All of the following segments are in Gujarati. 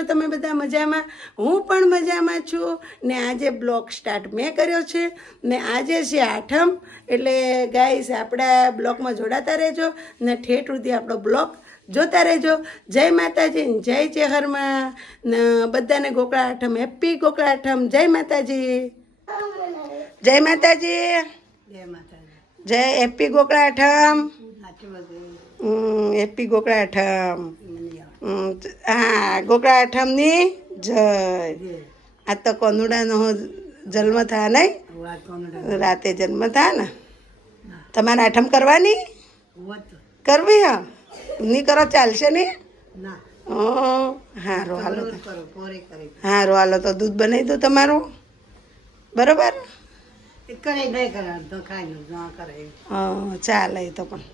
છો તમે બધા મજામાં? હું પણ મજામાં છું ને આજે બ્લોગ સ્ટાર્ટ મેં કર્યો છે ને આજે છે આઠમ એટલે ગાઈસ આપણા બ્લોગમાં જોડાતા રહેજો ને ઠેઠ સુધી આપણો બ્લોગ જોતા રહેજો. જય માતાજી, જય ચેહરમાં ને બધાને ગોકળા આઠમ, હેપી ગોકળા આઠમ. જય માતાજી, જય માતાજી, જય માતાજી. જય હેપી ગોકળા આઠમ. સાચું બધું હેપી ગોકળા આઠમ. હા, ગોકળા આઠમની જય. આ તો કોનુડાનો જન્મ થા નહીં, વાત કોણ રાતે જન્મ થા ને. તમારે આઠમ કરવાની વાત કરવી? હા, નહીં કરો ચાલશે નહીં? ના હારું હાલો તો. કરો પોરે કરી હારું હાલો તો દૂધ બનાવી દઉં તમારું, બરોબર? એ કરે નહીં કરે તો ખાઈ લો ના કરે ચાલે એ તો પણ.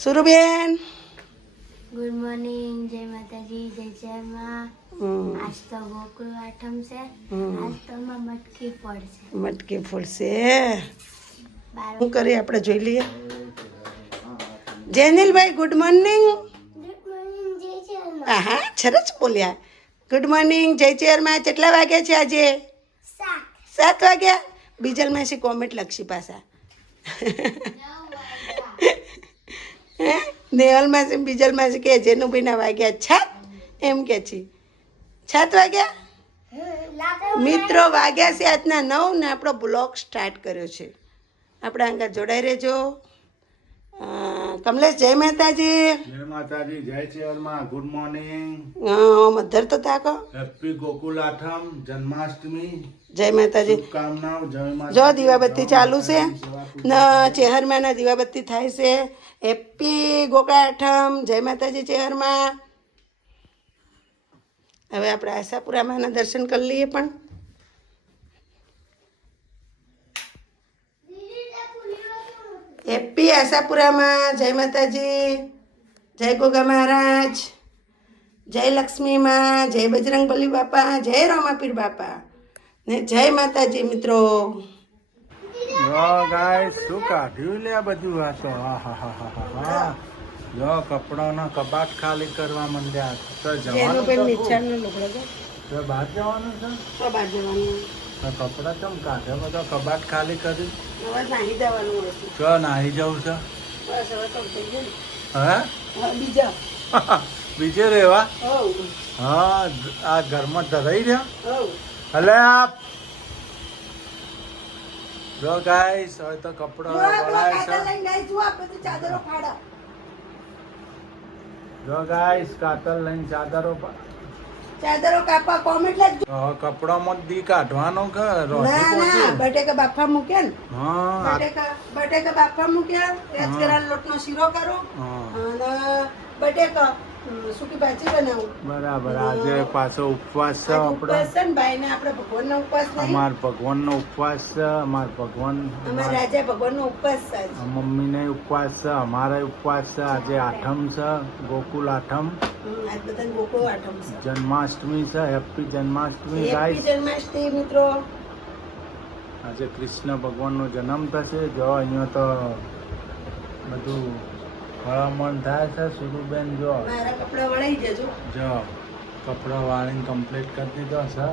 સુરુબેન, ગુડ મોર્નિંગ, જય માતાજી, જય જયમાં. આજ તો ગોકુળ આઠમ છે. આજ તો માં મટકી પડશે. મટકી ફૂલશે. શું કરીએ આપણે જોઈ લઈએ. જેનિલભાઈ ગુડ મોર્નિંગ. ગુડ મોર્નિંગ, જય જયમાં. હા સરસ બોલ્યા. ગુડ મોર્નિંગ જય ચેરમાં. કેટલા વાગ્યા છે આજે? 7 વાગ્યા. બીજલ માસી કોમેન્ટ લખશી પાછા. હે નેહલ માસી બીજલ માસી કે જેનુભાઈના વાગ્યા 7 એમ કે છે. 7 વાગ્યા મિત્રો, વાગ્યા છે આજના 9 ને આપણો બ્લોગ સ્ટાર્ટ કર્યો છે. આપણે આગળ જોડાઈ રહેજો. કમલેશ જય માતાજી. જય માતાજી, જય ચેરમાં, ગુડ મોર્નિંગ, મધર તો તાકો. હેપી ગોકુલ આઠમ, જન્માષ્ટમી જય માતાજી. શુભકામનાઓ. જય માતા. જો દીવાબત્તી ચાલુ છે ને ચેહરમાં ના દીવાબત્તી થાય છે. હેપી ગોકળા આઠમ. જય માતાજી ચેહરમાં. હવે આપણે આશાપુરામાંના દર્શન કરી લઈએ. પણ હેપી આશાપુરામાં. જય માતાજી, જય ગોગા મહારાજ, જય લક્ષ્મીમાં, જય બજરંગબલી બાપા, જય રામાપીર બાપા ને જય માતાજી મિત્રો. ગાઈસ શું કાઢ્યું લે આ બધું? આ તો હા જો કપડાનો કબાટ ખાલી કરવા માંડ્યા. તો જવાનું તો બહાર જવાનું છે. બહાર જવાનું તો કપડા કેમ કાઢે? બધો કબાટ ખાલી કર્યું. હવે નાહી જવાનું હતું. તો નાહી જવું છે. બસ હવે તો થઈ ગયું ને. હે બીજા બીજે રેવા? હોવ હા, આ ઘરમાં ધરાઈ રહ્યા. હોવ. હલે આપ જો ગાઈસ હવે તો કપડા વળાય છે. જો ગાઈસ કાતર લઈને ચાદરો ચાદરો કાપા કોમેન્ટ લાગજો. કપડામાં દી કાઢવાનો કે ના રોટી ના, પહોંચ્યું? બટેકા બાફા મૂક્યા ને. હા બટેકા બાફા મૂક્યા. રાજગરાનો લોટનો શીરો કરો હા, અને બટેકા સૂકી ભાજી બનાવું. બરાબર. આજે પાછો ઉપવાસ છે આજે આપણો. ઉપવાસ છે ને ભાઈને, આપણે ભગવાનનો ઉપવાસ નહીં. અમાર ભગવાનનો ઉપવાસ છે. અમાર ભગવાન અમારા રાજા ભગવાનનો ઉપવાસ છે આજે. મમ્મીને ઉપવાસ છે, અમારે ઉપવાસ છે. આજે આઠમ છે, ગોકુલ આઠમ, આજ બધાને ગોકુળ આઠમ છે. જન્માષ્ટમી છે. Happy Janmashtami happy guys. Janmashtami મિત્રો. આજે કૃષ્ણ ભગવાનનો જન્મ થશે. જો અહીંયા તો બધું હળામણ થાય છે. સુરુબેન જો મારા કપડા વળાઈ જજો. જો કપડા વાળીને કમ્પ્લીટ કરી દીધો છે.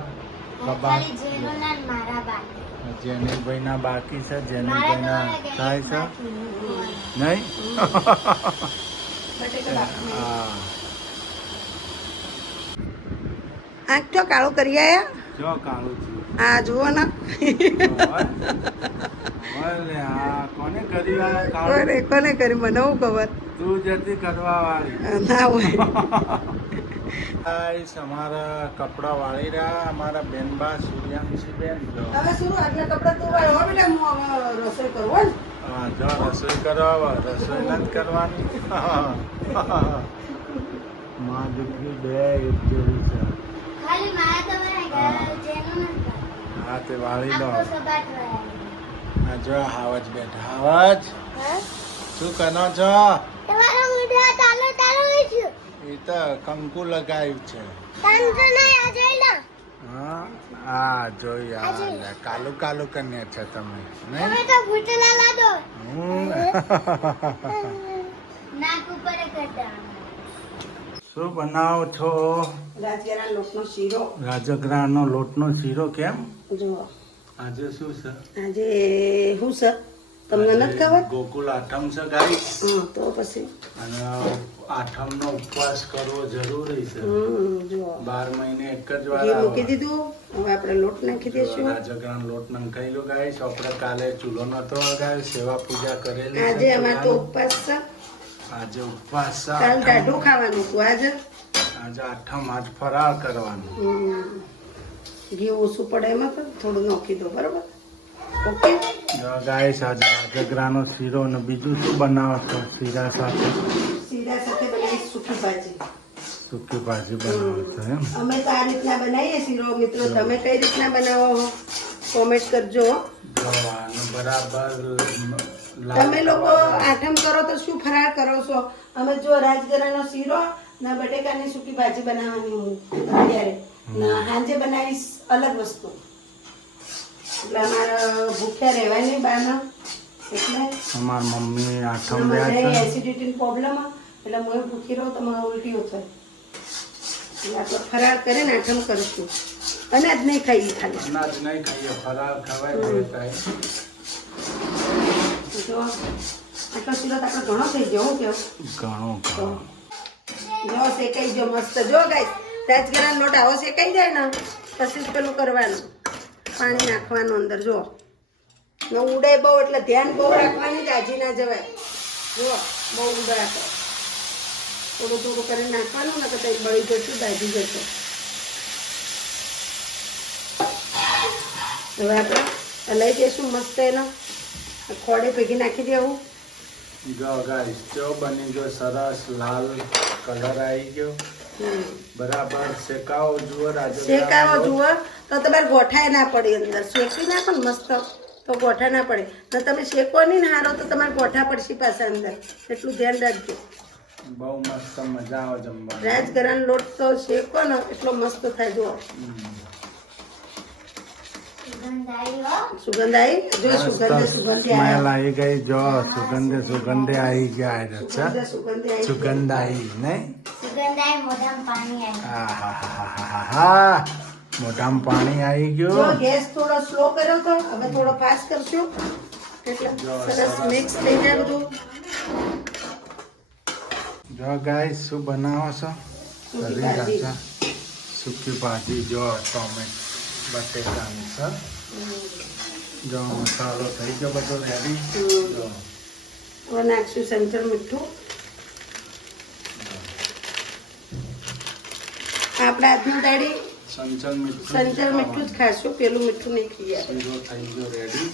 કબાટ ખાલી જેનુના ને મારા બાકી. જેનીભાઈના બાકી છે. મારા જેનીભાઈના તો થાય છે બાકી. નહીં? બટેકા બાફી. હા, આંખ તો કાળો કરી આયા. જો કાળું છે. આ જુઓ ને. હવે આ કોને કરી આ કાળું? કોને કરી મને હું ખબર. તું જતી કરવા વાળી. ના હોય. ગાઈસ અમારા કપડા વાળી રહ્યા અમારા બેનબા સૂર્યાંશી બેન. જો હવે શું આટલા કપડા તું વાળો બેટા, હું હવે રસોઈ કરવો ને. હા, જો રસોઈ કરો. હવે રસોઈ નથી કરવાની. માં દીકરી બે એક જેવી છે. ખાલી મારા તો મારા જેનુના જ બાકી. હા, તે વાળી લો. આખો સબાટ રહ્યા. આ જો હાવજ બેઠા. હાવજ હા? શું કરો છો? તમારો મુઢા ચાલો ચાલો છે. એ તો કંકુ લગાવ્યું છે. તંત્ર નહીં આ જોઈ લો. હા, આ જોઈ આ કાલું કાલું કન્યા છે તમે તમે નહીં? તો ભૂતલા લાદો. હમ. નાક ઉપર કરતા. શું બનાવો છો? રાજગરા લોટનો શીરો. રાજગરાનો લોટનો શીરો. કેમ જો આજે શું છે? આજે શું છે તમને નથી ખબર? ગોકુલ આઠમ છે ગાઈસ. હા તો પછી અને આઠમનો ઉપવાસ કરવો જરૂરી છે. જો 12 મહિને એક જ વાર ઘી આવે. મૂકી દીધું, હવે આપણે લોટ નાખી દઈશું. રાજગરાનો લોટ નંખાઈ લો ગાઈસ. આપણે કાલે ચૂલો નતો ગાઈસ, સેવા પૂજા કરેલી આજે છે અમારે તો ચૂલાની. ઉપવાસ છે. આજે ઉપવાસ છે. કાલ ટાઢું ખાવાનું હતું આજે. આજે આઠમ, આજ ફરાળ કરવાનું. ઘી ઓછું પડે એમાં પણ થોડું નાખી દો, બરોબર? ઓકે. ગાઈસ આજે રાજગરાનો શીરો અને બીજું શું બનાવો છો? શીરા સાથે સીધા સાથે બનાવી સૂકી ભાજી. સૂકી ભાજી બનાવો છો એમ? અમે તો આ રીતના બનાવીએ શીરો. મિત્રો તમે કઈ રીતના બનાવો છો કોમેન્ટ કરજો. જો આને બરાબર લાલ તમે લોકો થવા દો. આઠમ કરો તો શું ફરાળ કરો છો? અમે જો રાજગરાનો શીરો ને બટેકાની સૂકી ભાજી બનાવવાની હું અત્યારે ને સાંજે બનાવીશ અલગ વસ્તુ. એટલે અમારે ભૂખ્યા રહેવાય નહીં બહારના. એટલે અમાર મમ્મી આઠમ મને રહ્યા છે. એસિડિટીની પ્રોબ્લેમ એટલે હું ભૂખી રહું તો મને ઉલટીઓ થાય. એટલે આપણે ફરાળ કરીને આઠમ કરીશું. અનાજ નહીં ખાઈએ ખાલી. અનાજ નહીં ખાઈએ, ફરાળ ખવાય બે ટાઈમ. જો આટલો શીરો તો આપણે ઘણો થઈ ગયો. હું કેવું ઘણું ઘણું. જો શેકાઈ ગયો મસ્ત. જો ગાઈસ રાજગરાનો લોટ આવો શેકાઈ જાય ને પછી જ પેલું કરવાનું, પાણી નાખવાનું અંદર. જો ને ઉડે બહુ એટલે ધ્યાન બહુ રાખવાની, દાજી ના જવાય. જો બહુ ઉડે રાખો, થોડું થોડું કરીને નાખવાનું ને તો કંઈ બળી જશું, દાજી જશે. હવે આપણે લઈ જઈશું મસ્ત એનો ખોડે ભેગી નાખી દેવું. જો ગાઈસ જો બની ગયો સરસ લાલ કલર આવી ગયો. બરાબર શેકાવો જુઓ. શેકાવો જુઓ તો તમારે ગોઠાય ના પડે. અંદર શેકી નાખો ને મસ્ત તો ગોઠા ના પડે. ને તમે શેકો નહીં ને હારો તો તમારે ગોઠા પડશે પાછા અંદર. એટલું ધ્યાન રાખજો. બહુ મસ્ત મજા આવે જમવા. રાજગરાનો લોટ તો શેકો ને એટલો મસ્ત થાય. જુઓ સુગંધ આવી હો. સુગંધ આવી. જો સુગંધે સ્મેલ આવ્યા. આવી ગઈ. જો સુગંધે આવી ગયા. સુગંધે આવી. સુગંધ આવી નહીં? સુગંધ આવી, મોઢામાં પાણી આવ્યું. આહાહાહાહા. મોઢામાં પાણી આવી જો ગયું. ગેસ થોડો સ્લો કર્યો તો હવે થોડો ફાસ્ટ કરશું એટલે સરસ મિક્સ થઈ જાય બધું. જો ગાઈસ શું બનાવો છો? સૂકી કરી ભાજી. રાખો. સૂકી ભાજી. જો ટોમેટ બટેકાની છે. જો મસાલો થઈ ગયો બધો રેડી. જો હવે નાખશું સંચળ મીઠું. આપણા હાથનું દાડી સંચળ મીઠું. સંચળ મીઠું જ ખાશું, પેલું મીઠું નહીં ખાઈએ. શીરો થઈ ગયો રેડી.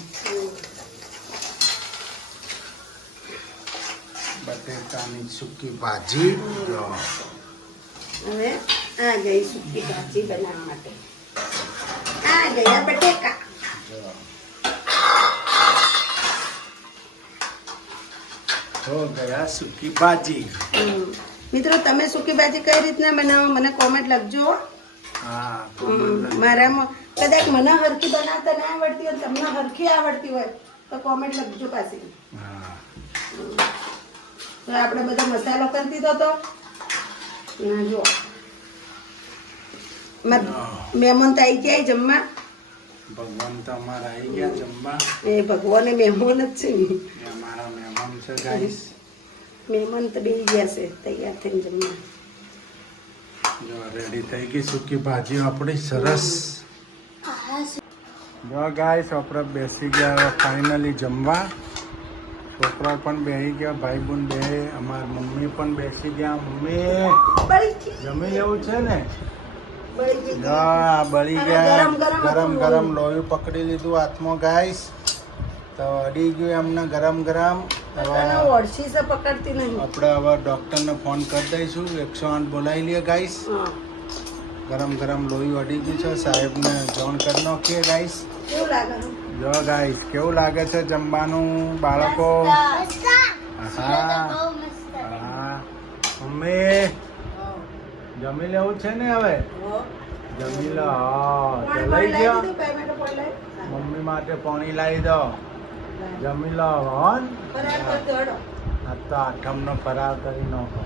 બટેકાની સૂકી ભાજી. જો હવે આ ગઈ સૂકી ભાજી બનાવવા માટે. આ ગયા બટેકા. હો ગયા સૂકી ભાજી. મિત્રો તમે સૂકી ભાજી કઈ રીતના બનાવો મને કોમેન્ટ લખજો. હા મારામાં કદાચ મને હરખી બનાવતા ના આવડતી હોય, તમને હરખી આવડતી હોય તો કોમેન્ટ લખજો પાછી. હા. તો આપણે બધો મસાલો કરી દીધો તો ના જો મહેમાન તો આવી ગયા જમવા. ભગવાન તમારા આવી ગયા જમવા. એ ભગવાને મહેમાન જ છે ને. એ અમારા મહેમાન છે ગાઈસ. મહેમાન તો બેસી ગયા છે તૈયાર થઈને જમવા. જો રેડી થઈ ગઈ સૂકી ભાજી આપણી સરસ. જો ગાઈસ આપણે બેસી ગયા ફાઇનલી જમવા. છોકરા પણ બેસી ગયા, ભાઈ બહેન બે, અમારા મમ્મી પણ બેસી ગયા. મમ્મી બળી ગઈ. જમી લેવું છે ને? બળી ગઈ. જો આ બળી હવે ગયા. ગરમ ગરમ હતું ગરમ લોહી પકડી લીધું હાથમાં ગાઈસ. તો અડી ગયું એમને ગરમ ગરમ. તને ઓળશી સે પકડતી નહીં. આપણે હવે ડૉક્ટરને ફોન કરી દઈશું. 108 બોલાવી લઈએ ગાઈસ. હા. ગરમ ગરમ લોહી અડી ગયું છે. સાહેબને જોન કરી નાખીએ ગાઈસ. કેવું લાગે? જો ગાઈસ કેવું લાગે છે જમવાનું બાળકો? મસ્ત. હા બહુ મસ્ત. હા. મમ્મી જમી લેવું છે ને હવે? જમી લો. હા તો લઈ ગયો. મમ્મી માટે પાણી લાવી દો. જમી લો હોન. આ તો આઠમનો ફરાર કરી નાખો.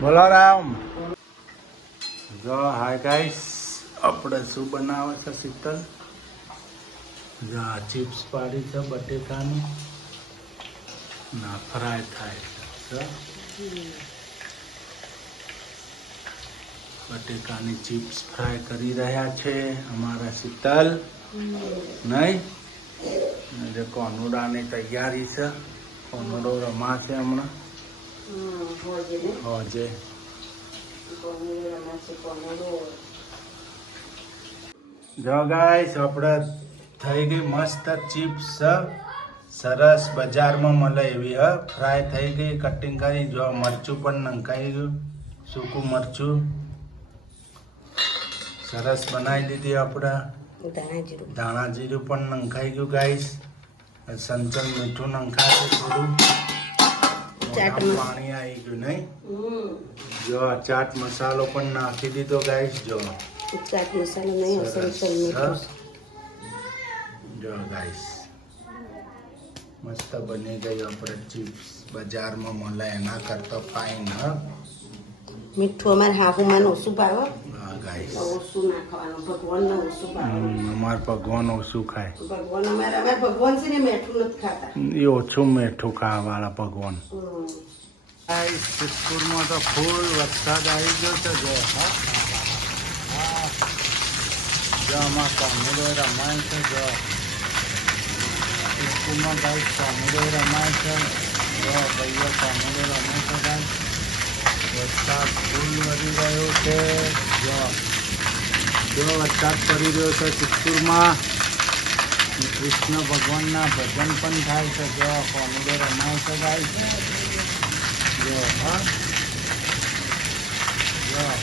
બોલો રામ. જો હાય ગાઈસ, આપણે શું બનાવે છે શીતલ? જો આ ચિપ્સ પાડી છે બટેકાની, ના ફ્રાય થાય છે. બટેકાની ચિપ્સ ફ્રાય કરી રહ્યા છે અમારા શીતલ. નહીં જે કોનુડાની તૈયારી છે. કોનુડો રમાશે હમણાં. હોજે જો ગાઈસ, આપણે થઈ ગઈ મસ્ત ચિપ્સ. સરસ બજારમાં મળે એવી ફ્રાય થઈ ગઈ, કટિંગ કરી. જો મરચું પણ નંખાઈ ગયું, સૂકું મરચું. સરસ બનાવી દીધી આપણે. ધાણા જીરું પણ નંખાઈ ગયું ગાઈસ. સંચલ મીઠું નંખાશે થોડું. પાણી આવી ગયું નહીં. જો ચાટ મસાલો પણ નાખી દીધો ગાઈસ. જો ચાટ મસાલો નહીં, સંચલ મીઠું. જો ગાઈસ, મસ્ત બની ગઈ આપણે ચિપ્સ. બજારમાં મળે એના કરતા ફાઇન. મીઠું અમારે હાહુમાં ઓછું ભાવે. હા ગાઈસ, ઓછું નાખવાનું. ભગવાનને ઓછું ભાવે. અમાર ભગવાન ઓછું ખાય. ભગવાન અમારે ભગવાન છે ને મીઠું નથી ખાતા. એ ઓછું મીઠું ખાવાવાળા ભગવાન. સિદ્ધપુરમાં તો ફૂલ વરસાદ આવી ગયો છે. જો જો આમાં કોમેડો રમાય છે. જો સિદ્ધપુરમાં ગાઈસ કોમેડો રમાય છે. જો ભાઈઓ કોમેડો રમાય છે ગાઈસ. વરસાદ ફૂલ વધી રહ્યો છે. જો વરસાદ પડી રહ્યો છે સિદ્ધપુરમાં. કૃષ્ણ ભગવાનના ભજન પણ થાય છે. જો કોમેડો રમાય છે ગાઈસ. જો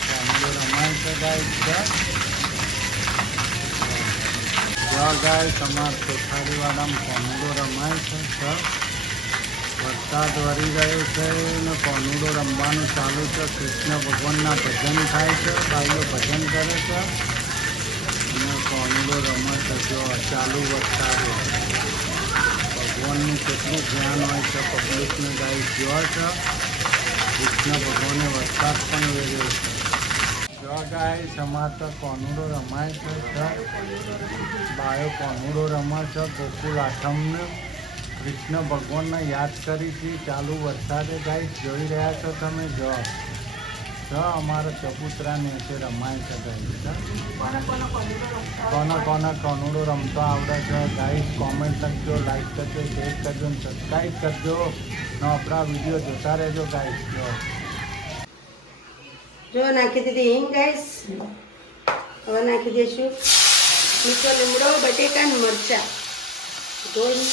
કોમેડો રમાય છે ગાઈસ. જો ગાઈસ, અમારા કોઠારીવાળામાં કોમેડો રમાય છે. વરસાદ વળી રહ્યો છે ને કોનુડો રમવાનું ચાલુ છે. કૃષ્ણ ભગવાનના ભજન થાય છે. ભાઈઓ ભજન કરે છે અને કોનુડો રમે છે. જો ચાલુ વરસાદ ભગવાનનું કેટલું ધ્યાન હોય છે પબ્લિકને ગાઈસ. જોવા છે કૃષ્ણ ભગવાને વરસાદ પણ વેર્યો છે. જો ગાઈસ, અમારે તો કોનુડો રમાય છે. બાયો કોનુડો રમાય છે. ગોકુલ આઠમને કૃષ્ણ ભગવાનને યાદ કરી હતી ચાલુ વરસાદે ગાઈસ. જોઈ રહ્યા છો તમે. જો અમારા ચબૂતરા નીચે રમાય છે ગાઈસ. કોને કોનુડો રમતો આવડે છે ગાઈસ? કોમેન્ટ લખજો, લાઈક કરજો, શેર કરજો ને સબસ્ક્રાઈબ કરજો ને આપણા વિડીયો જોતા રહેજો ગાઈસ. જો નાખી દીધી હિંગ ગાઈસ. હવે નાખી દઈશું મીઠો લીમડો, બટેકા ને મરચા ધોઈને.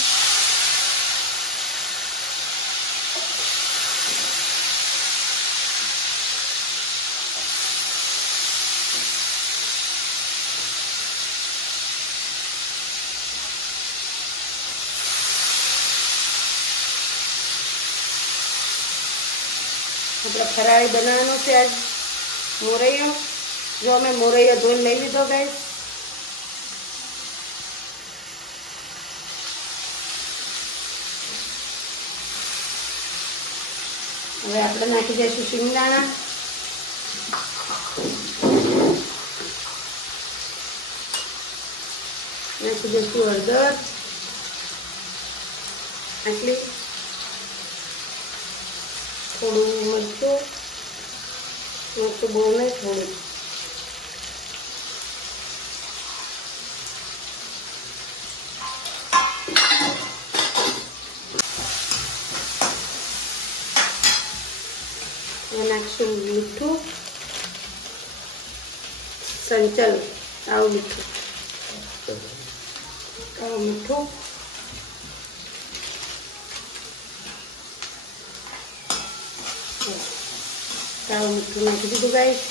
આપણે ફરાળી બનાવવાનું છે આજ. મોરૈયો, જો અમે મોરૈયો ધોઈને લઈ લીધો ગાઈસ. હવે આપણે નાખી દઈશું શિંગદાણા. નાખી દઈશું હળદર આટલી, થોડું મરચું બહુ નહીં, થોડું. નાખશું મીઠું, સંચલ કાળું મીઠું. કાળું મીઠું નાખી દીધું ગાઈસ.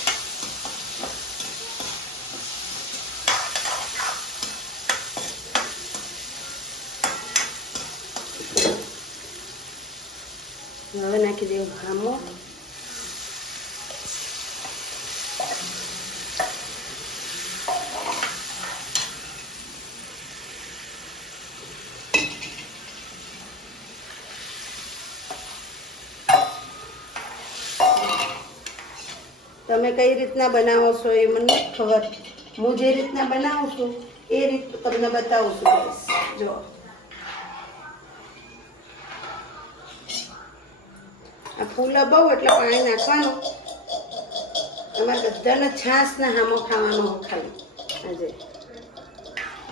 હવે નાખી દેવું હામો. તમે કઈ રીતના બનાવો છો એ મને નથી ખબર. હું જે રીતના બનાવું છું એ રીત તમને બતાવું છું guys. જો આ ફૂલા બહુ એટલે પાણી નાખવાનું. અમારે બધાને છાશ ને હામો ખાવાનો હોય ખાલી આજે.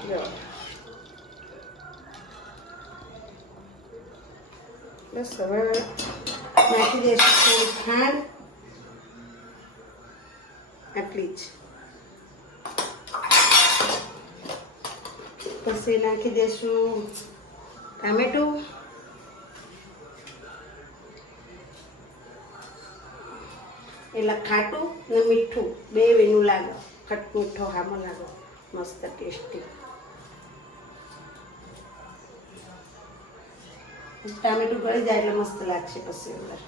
જો બસ હવે નાખી દઈશું થોડી ખાંડ, આટલી જ. પછી નાખી દઈશું ટામેટું, એટલે ખાટું ને મીઠું બે વેનું લાગે. ખટ મીઠો હામો લાગે, મસ્ત ટેસ્ટી. ટામેટું ગળી જાય એટલે મસ્ત લાગશે પછી અંદર.